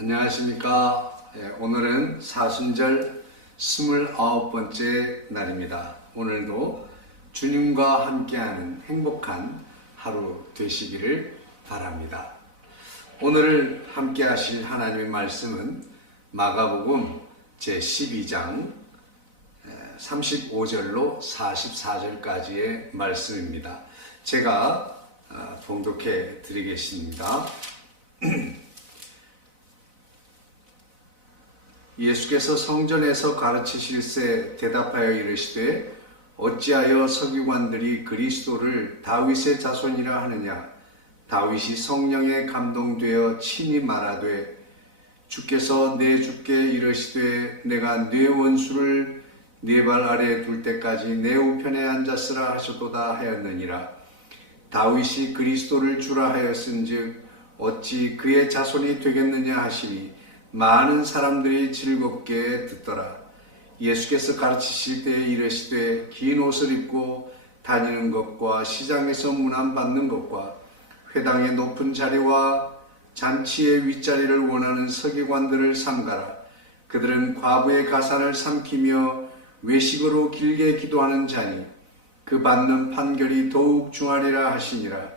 안녕하십니까. 오늘은 사순절 29번째 날입니다. 오늘도 주님과 함께하는 행복한 하루 되시기를 바랍니다. 오늘 함께 하실 하나님의 말씀은 마가복음 제12장 35절로 44절까지의 말씀입니다. 제가 봉독해 드리겠습니다. 예수께서 성전에서 가르치실새 대답하여 이르시되 어찌하여 서기관들이 그리스도를 다윗의 자손이라 하느냐. 다윗이 성령에 감동되어 친히 말하되 주께서 내 주께 이르시되 내가 네 원수를 네 발 아래에 둘 때까지 내 우편에 앉았으라 하셨도다 하였느니라. 다윗이 그리스도를 주라 하였은즉 어찌 그의 자손이 되겠느냐 하시니 많은 사람들이 즐겁게 듣더라. 예수께서 가르치실 때에 이르시되 긴 옷을 입고 다니는 것과 시장에서 문안받는 것과 회당의 높은 자리와 잔치의 윗자리를 원하는 서기관들을 삼가라. 그들은 과부의 가산을 삼키며 외식으로 길게 기도하는 자니 그 받는 판결이 더욱 중하리라 하시니라.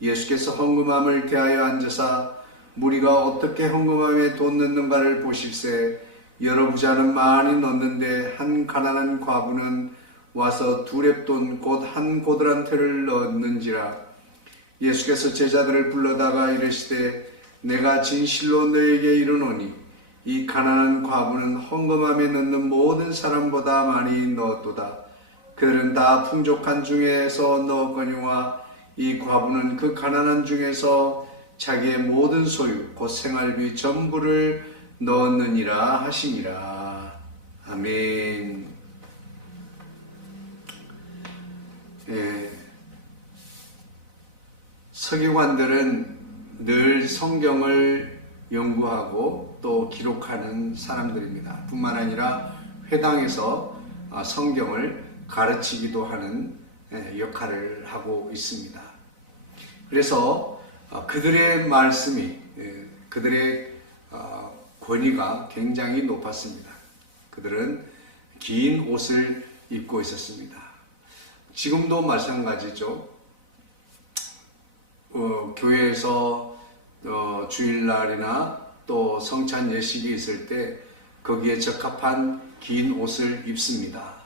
예수께서 헌금함을 대하여 앉으사 무리가 어떻게 헌금함에 돈 넣는가를 보실세 여러 부자는 많이 넣는데 한 가난한 과부는 와서 두 렙돈 곧 한 고드란트를 넣는지라. 예수께서 제자들을 불러다가 이르시되 내가 진실로 너에게 이르노니 이 가난한 과부는 헌금함에 넣는 모든 사람보다 많이 넣었도다. 그들은 다 풍족한 중에서 넣었거니와 이 과부는 그 가난한 중에서 자기의 모든 소유 곧 생활비 전부를 넣었느니라 하시니라. 아멘. 서기관들은 늘 성경을 연구하고 또 기록하는 사람들입니다. 뿐만 아니라 회당에서 성경을 가르치기도 하는 역할을 하고 있습니다. 그래서 그들의 말씀이 그들의 권위가 굉장히 높았습니다. 그들은 긴 옷을 입고 있었습니다. 지금도 마찬가지죠. 교회에서 주일날이나 또 성찬 예식이 있을 때 거기에 적합한 긴 옷을 입습니다.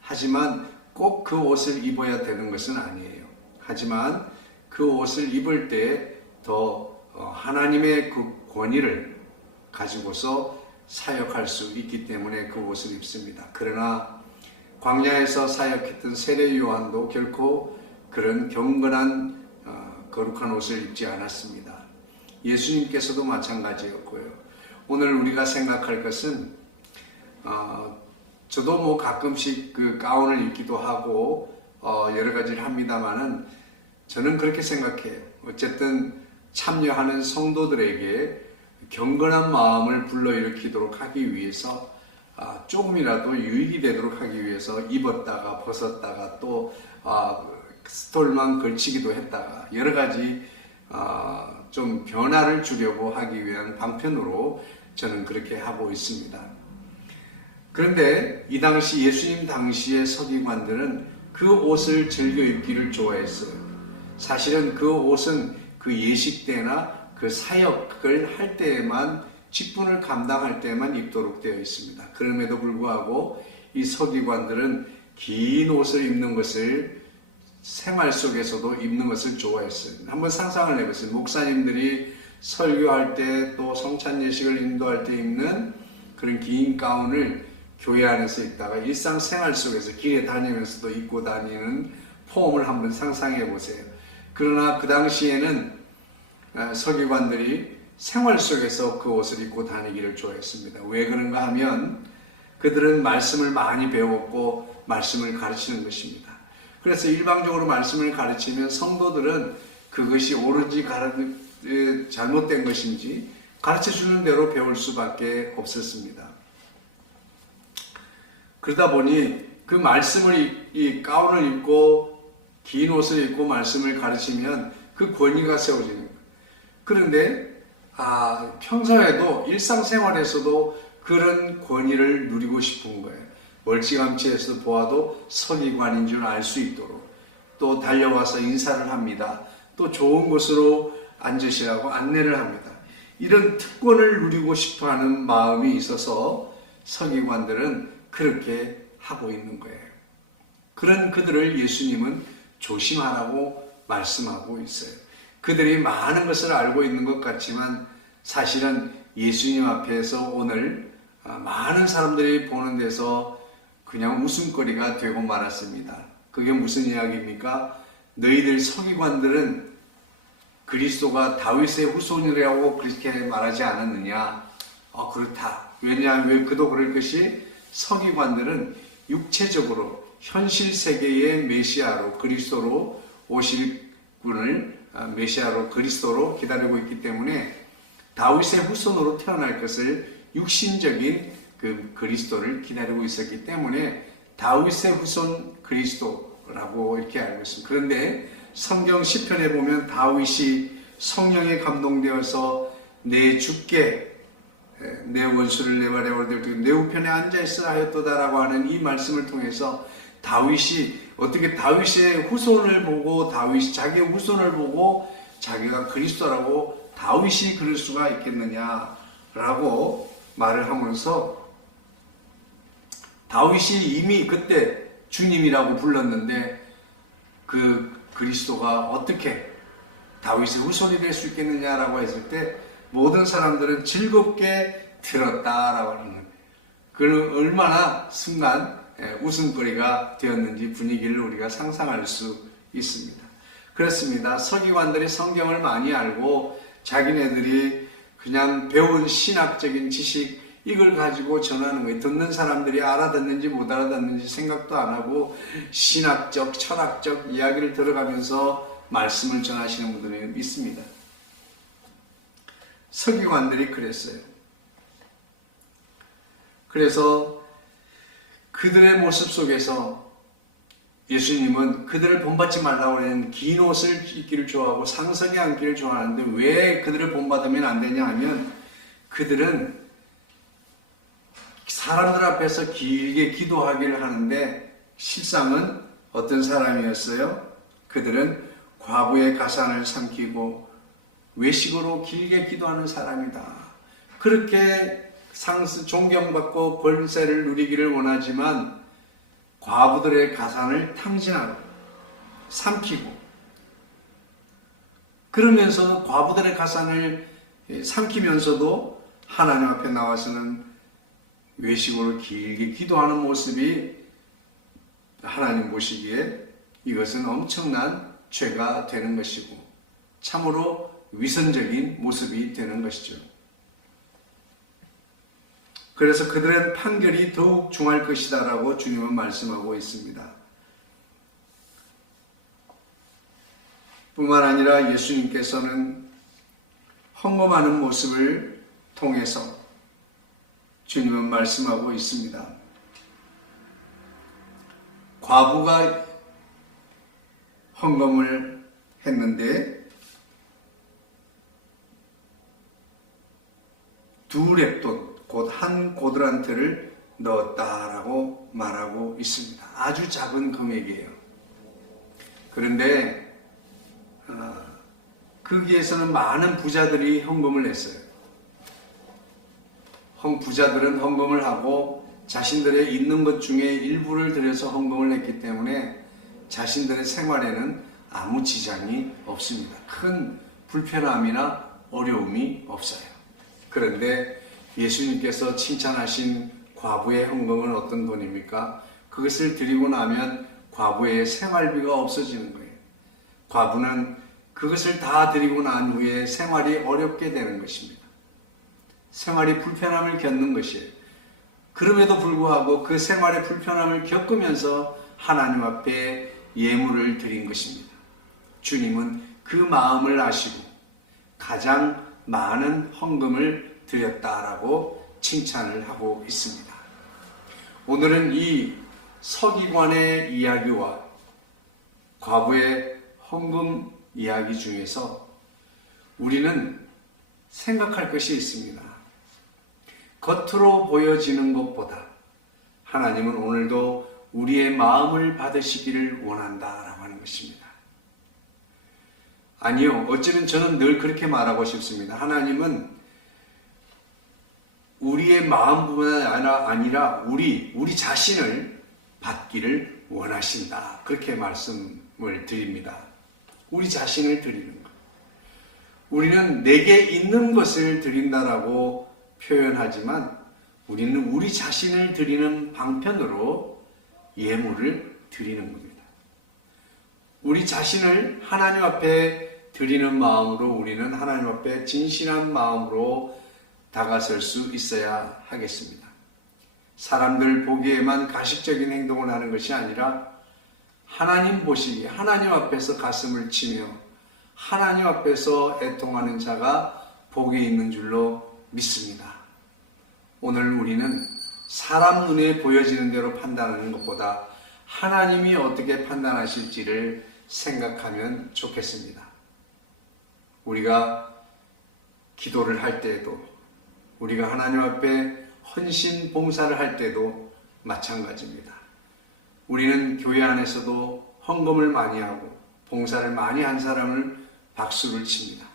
하지만 꼭 그 옷을 입어야 되는 것은 아니에요. 하지만 그 옷을 입을 때 더 하나님의 그 권위를 가지고서 사역할 수 있기 때문에 그 옷을 입습니다. 그러나 광야에서 사역했던 세례 요한도 결코 그런 경건한 거룩한 옷을 입지 않았습니다. 예수님께서도 마찬가지였고요. 오늘 우리가 생각할 것은 저도 가끔씩 그 가운을 입기도 하고 여러 가지를 합니다만은 저는 그렇게 생각해요. 어쨌든 참여하는 성도들에게 경건한 마음을 불러일으키도록 하기 위해서 조금이라도 유익이 되도록 하기 위해서 입었다가 벗었다가 또 스톨만 걸치기도 했다가 여러 가지 좀 변화를 주려고 하기 위한 방편으로 저는 그렇게 하고 있습니다. 그런데 이 당시 예수님 당시의 서기관들은 그 옷을 즐겨 입기를 좋아했어요. 사실은 그 옷은 그 예식 때나 그 사역을 할 때에만 직분을 감당할 때만 입도록 되어 있습니다. 그럼에도 불구하고 이 서기관들은 긴 옷을 입는 것을 생활 속에서도 입는 것을 좋아했어요. 한번 상상을 해보세요. 목사님들이 설교할 때 또 성찬 예식을 인도할 때 입는 그런 긴 가운을 교회 안에서 입다가 일상생활 속에서 길에 다니면서도 입고 다니는 폼을 한번 상상해 보세요. 그러나 그 당시에는 서기관들이 생활 속에서 그 옷을 입고 다니기를 좋아했습니다. 왜 그런가 하면 그들은 말씀을 많이 배웠고 말씀을 가르치는 것입니다. 그래서 일방적으로 말씀을 가르치면 성도들은 그것이 옳은지 잘못된 것인지 가르쳐주는 대로 배울 수밖에 없었습니다. 그러다 보니 그 말씀을 이 가운을 입고 긴 옷을 입고 말씀을 가르치면 그 권위가 세워지는 거예요. 그런데 평소에도 일상생활에서도 그런 권위를 누리고 싶은 거예요. 멀찌감치해서 보아도 서기관인 줄 알 수 있도록 또 달려와서 인사를 합니다. 또 좋은 곳으로 앉으시라고 안내를 합니다. 이런 특권을 누리고 싶어하는 마음이 있어서 서기관들은 그렇게 하고 있는 거예요. 그런 그들을 예수님은 조심하라고 말씀하고 있어요. 그들이 많은 것을 알고 있는 것 같지만 사실은 예수님 앞에서 오늘 많은 사람들이 보는 데서 그냥 웃음거리가 되고 말았습니다. 그게 무슨 이야기입니까? 너희들 서기관들은 그리스도가 다윗의 후손이라고 그렇게 말하지 않았느냐? 그렇다. 왜 그도 그럴 것이 서기관들은 육체적으로 현실 세계의 메시아로 그리스도로 오실 분을 메시아로 그리스도로 기다리고 있기 때문에 다윗의 후손으로 태어날 것을 육신적인 그 그리스도를 기다리고 있었기 때문에 다윗의 후손 그리스도라고 이렇게 알고 있습니다. 그런데 성경 시편에 보면 다윗이 성령에 감동되어서 내 주께 내 원수를 내 발에 올려두고 내 우편에 앉아있으라 하였도다라고 하는 이 말씀을 통해서 다윗이 어떻게 다윗의 후손을 보고 자기의 후손을 보고 자기가 그리스도라고 다윗이 그럴 수가 있겠느냐라고 말을 하면서 다윗이 이미 그때 주님이라고 불렀는데 그 그리스도가 어떻게 다윗의 후손이 될 수 있겠느냐라고 했을 때 모든 사람들은 즐겁게 들었다라고 하는 그 얼마나 순간 웃음거리가 되었는지 분위기를 우리가 상상할 수 있습니다. 그렇습니다. 서기관들이 성경을 많이 알고 자기네들이 그냥 배운 신학적인 지식 이걸 가지고 전하는 거예요. 듣는 사람들이 알아듣는지 못 알아듣는지 생각도 안 하고 신학적, 철학적 이야기를 들어가면서 말씀을 전하시는 분들이 있습니다. 서기관들이 그랬어요. 그래서 그들의 모습 속에서 예수님은 그들을 본받지 말라고 하는 긴 옷을 입기를 좋아하고 상석에 앉기를 좋아하는데 왜 그들을 본받으면 안 되냐 하면 그들은 사람들 앞에서 길게 기도하기를 하는데 실상은 어떤 사람이었어요? 그들은 과부의 가산을 삼키고 외식으로 길게 기도하는 사람이다. 그렇게 존경받고 권세를 누리기를 원하지만 과부들의 가산을 탕진하고 삼키고 그러면서도 과부들의 가산을 삼키면서도 하나님 앞에 나와서는 외식으로 길게 기도하는 모습이 하나님 보시기에 이것은 엄청난 죄가 되는 것이고 참으로 위선적인 모습이 되는 것이죠. 그래서 그들의 판결이 더욱 중할 것이다 라고 주님은 말씀하고 있습니다. 뿐만 아니라 예수님께서는 헌금하는 모습을 통해서 주님은 말씀하고 있습니다. 과부가 헌금을 했는데 2렙돈 곧 한 고드란트를 넣었다라고 말하고 있습니다. 아주 작은 금액이에요. 그런데 거기에서는 많은 부자들이 헌금을 했어요. 부자들은 헌금을 하고 자신들의 있는 것 중에 일부를 들여서 헌금을 했기 때문에 자신들의 생활에는 아무 지장이 없습니다. 큰 불편함이나 어려움이 없어요. 그런데 예수님께서 칭찬하신 과부의 헌금은 어떤 돈입니까? 그것을 드리고 나면 과부의 생활비가 없어지는 거예요. 과부는 그것을 다 드리고 난 후에 생활이 어렵게 되는 것입니다. 생활이 불편함을 겪는 것이에요. 그럼에도 불구하고 그 생활의 불편함을 겪으면서 하나님 앞에 예물을 드린 것입니다. 주님은 그 마음을 아시고 가장 많은 헌금을 드렸다라고 칭찬을 하고 있습니다. 오늘은 이 서기관의 이야기와 과부의 헌금 이야기 중에서 우리는 생각할 것이 있습니다. 겉으로 보여지는 것보다 하나님은 오늘도 우리의 마음을 받으시기를 원한다라고 하는 것입니다. 아니요, 어쩌면 저는 늘 그렇게 말하고 싶습니다. 하나님은 우리의 마음뿐만 아니라 우리 자신을 받기를 원하신다. 그렇게 말씀을 드립니다. 우리 자신을 드리는 것. 우리는 내게 있는 것을 드린다라고 표현하지만 우리는 우리 자신을 드리는 방편으로 예물을 드리는 겁니다. 우리 자신을 하나님 앞에 드리는 마음으로 우리는 하나님 앞에 진실한 마음으로 다가설 수 있어야 하겠습니다. 사람들 보기에만 가식적인 행동을 하는 것이 아니라 하나님 보시기에 하나님 앞에서 가슴을 치며 하나님 앞에서 애통하는 자가 복이 있는 줄로 믿습니다. 오늘 우리는 사람 눈에 보여지는 대로 판단하는 것보다 하나님이 어떻게 판단하실지를 생각하면 좋겠습니다. 우리가 기도를 할 때에도 우리가 하나님 앞에 헌신 봉사를 할 때도 마찬가지입니다. 우리는 교회 안에서도 헌금을 많이 하고 봉사를 많이 한 사람을 박수를 칩니다.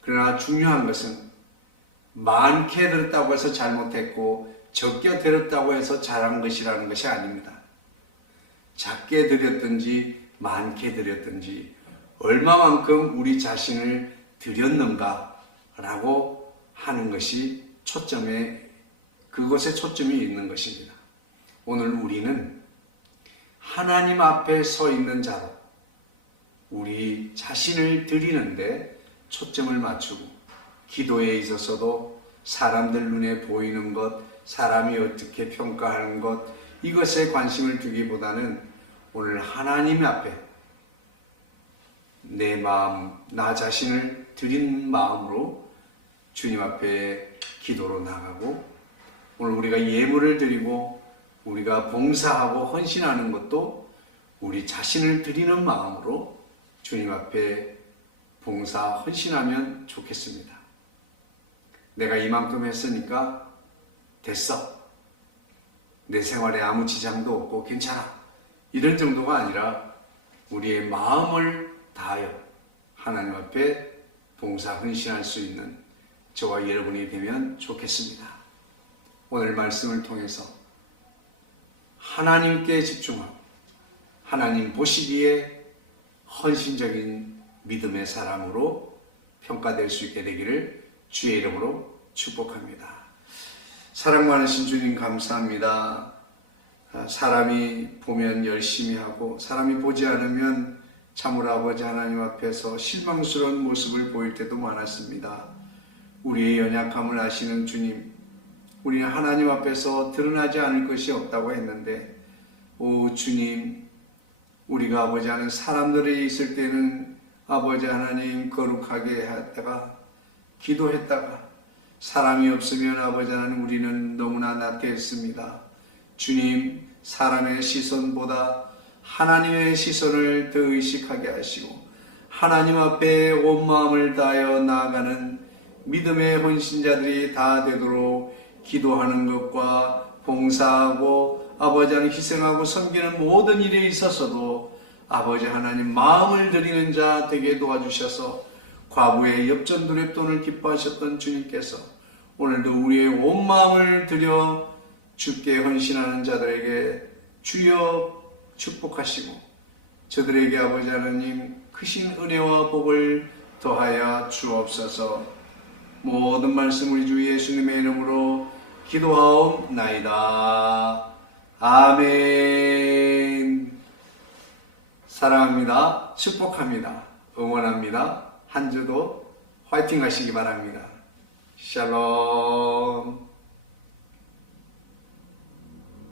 그러나 중요한 것은 많게 들었다고 해서 잘못했고 적게 들었다고 해서 잘한 것이라는 것이 아닙니다. 작게 드렸든지 많게 드렸든지 얼마만큼 우리 자신을 드렸는가라고 하는 것이 그것에 초점이 있는 것입니다. 오늘 우리는 하나님 앞에 서 있는 자로 우리 자신을 드리는데 초점을 맞추고 기도에 있어서도 사람들 눈에 보이는 것, 사람이 어떻게 평가하는 것, 이것에 관심을 두기보다는 오늘 하나님 앞에 내 마음, 나 자신을 드린 마음으로 주님 앞에 기도로 나가고 오늘 우리가 예물을 드리고 우리가 봉사하고 헌신하는 것도 우리 자신을 드리는 마음으로 주님 앞에 봉사, 헌신하면 좋겠습니다. 내가 이만큼 했으니까 됐어. 내 생활에 아무 지장도 없고 괜찮아. 이런 정도가 아니라 우리의 마음을 다하여 하나님 앞에 봉사, 헌신할 수 있는 저와 여러분이 되면 좋겠습니다. 오늘 말씀을 통해서 하나님께 집중하고 하나님 보시기에 헌신적인 믿음의 사람으로 평가될 수 있게 되기를 주의 이름으로 축복합니다. 사랑 많으신 주님 감사합니다. 사람이 보면 열심히 하고 사람이 보지 않으면 참으로 아버지 하나님 앞에서 실망스러운 모습을 보일 때도 많았습니다. 우리의 연약함을 아시는 주님, 우리는 하나님 앞에서 드러나지 않을 것이 없다고 했는데 오 주님, 우리가 아버지 하나님 사람들이 있을 때는 아버지 하나님 거룩하게 했다가 기도했다가 사람이 없으면 아버지 하나님 우리는 너무나 나태했습니다. 주님, 사람의 시선보다 하나님의 시선을 더 의식하게 하시고 하나님 앞에 온 마음을 다하여 나아가는 믿음의 헌신자들이 다 되도록 기도하는 것과 봉사하고 아버지 하나님 희생하고 섬기는 모든 일에 있어서도 아버지 하나님 마음을 드리는 자 되게 도와주셔서 과부의 엽전두렵돈을 기뻐하셨던 주님께서 오늘도 우리의 온 마음을 들여 주께 헌신하는 자들에게 주여 축복하시고 저들에게 아버지 하나님 크신 은혜와 복을 더하여 주옵소서. 모든 말씀 우리 주 예수님의 이름으로 기도하옵나이다. 아멘. 사랑합니다. 축복합니다. 응원합니다. 한 주도 화이팅 하시기 바랍니다. 샬롬.